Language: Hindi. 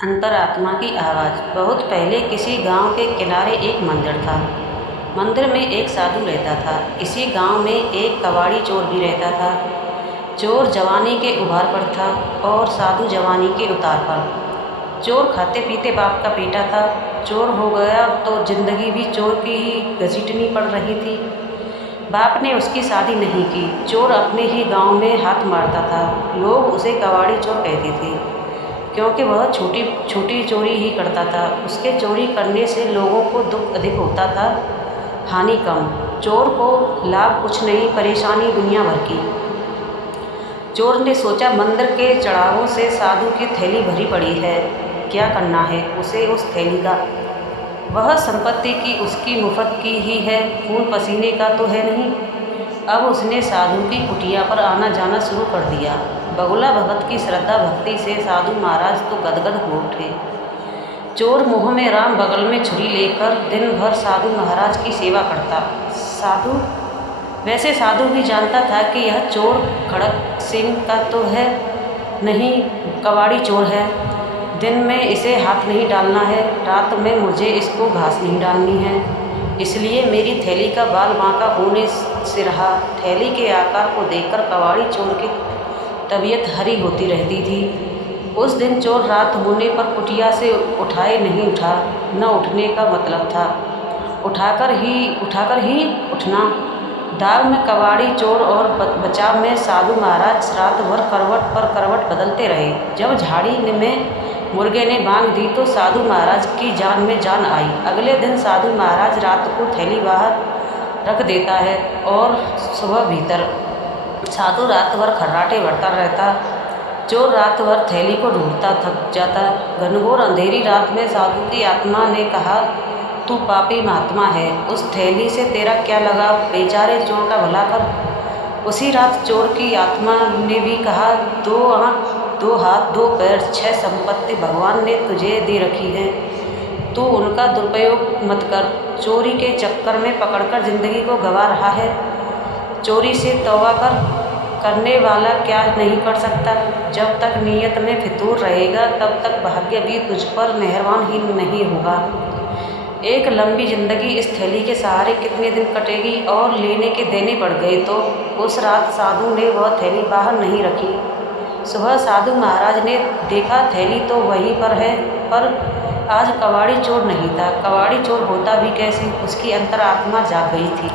अंतरात्मा की आवाज़। बहुत पहले किसी गांव के किनारे एक मंदिर था। मंदिर में एक साधु रहता था। इसी गांव में एक कबाड़ी चोर भी रहता था। चोर जवानी के उभार पर था और साधु जवानी के उतार पर। चोर खाते पीते बाप का बेटा था। चोर हो गया तो जिंदगी भी चोर की ही घसीटनी पड़ रही थी। बाप ने उसकी शादी नहीं की। चोर अपने ही गांव में हाथ मारता था। लोग उसे कबाड़ी चोर कहते थे, क्योंकि वह छोटी छोटी चोरी ही करता था। उसके चोरी करने से लोगों को दुख अधिक होता था, हानि कम। चोर को लाभ कुछ नहीं, परेशानी दुनिया भर की। चोर ने सोचा, मंदिर के चढ़ावों से साधु की थैली भरी पड़ी है, क्या करना है उसे उस थैली का। वह संपत्ति की उसकी मुफ्त की ही है, खून पसीने का तो है नहीं। अब उसने साधु की कुटिया पर आना जाना शुरू कर दिया। बगुला भगत की श्रद्धा भक्ति से साधु महाराज तो गदगद हो उठे। चोर मुँह में राम बगल में छुरी लेकर दिन भर साधु महाराज की सेवा करता। वैसे साधु भी जानता था कि यह चोर खड़क सिंह का तो है नहीं, कबाड़ी चोर है। दिन में इसे हाथ नहीं डालना है, रात में मुझे इसको घास नहीं डालनी है। इसलिए मेरी थैली का बाल बांका होने से रहा। थैली के आकार को देखकर कबाड़ी चोर की तबीयत हरी होती रहती थी। उस दिन चोर रात होने पर कुटिया से उठाए नहीं उठा। न उठने का मतलब था उठाकर ही उठना। दाग में कबाड़ी चोर और बचाव में साधु महाराज रात भर करवट पर करवट बदलते रहे। जब झाड़ी में मुर्गे ने बांग दी तो साधु महाराज की जान में जान आई। अगले दिन साधु महाराज रात को थैली बाहर रख देता है और सुबह भीतर। साधु रात भर खर्राटे भरता रहता। चोर रात भर थैली को ढूंढता थक जाता। घनघोर अंधेरी रात में साधु की आत्मा ने कहा, तू पापी महात्मा है, उस थैली से तेरा क्या लगा, बेचारे चोर का भला कर। उसी रात चोर की आत्मा ने भी कहा, दो आँख, दो हाथ, दो पैर, 6 संपत्ति भगवान ने तुझे दे रखी है, तू उनका दुरुपयोग मत कर। चोरी के चक्कर में पकड़कर जिंदगी को गंवा रहा है। चोरी से तौबा करने वाला क्या नहीं कर सकता। जब तक नीयत में फितूर रहेगा तब तक भाग्य भी तुझ पर मेहरबान ही नहीं होगा। एक लंबी जिंदगी इस थैली के सहारे कितने दिन कटेगी। और लेने के देने पड़ गए तो। उस रात साधु ने वह थैली बाहर नहीं रखी। सुबह साधु महाराज ने देखा थैली तो वहीं पर है, पर आज कबाड़ी चोर नहीं था। कबाड़ी चोर होता भी कैसे, उसकी अंतरात्मा जाग गई थी।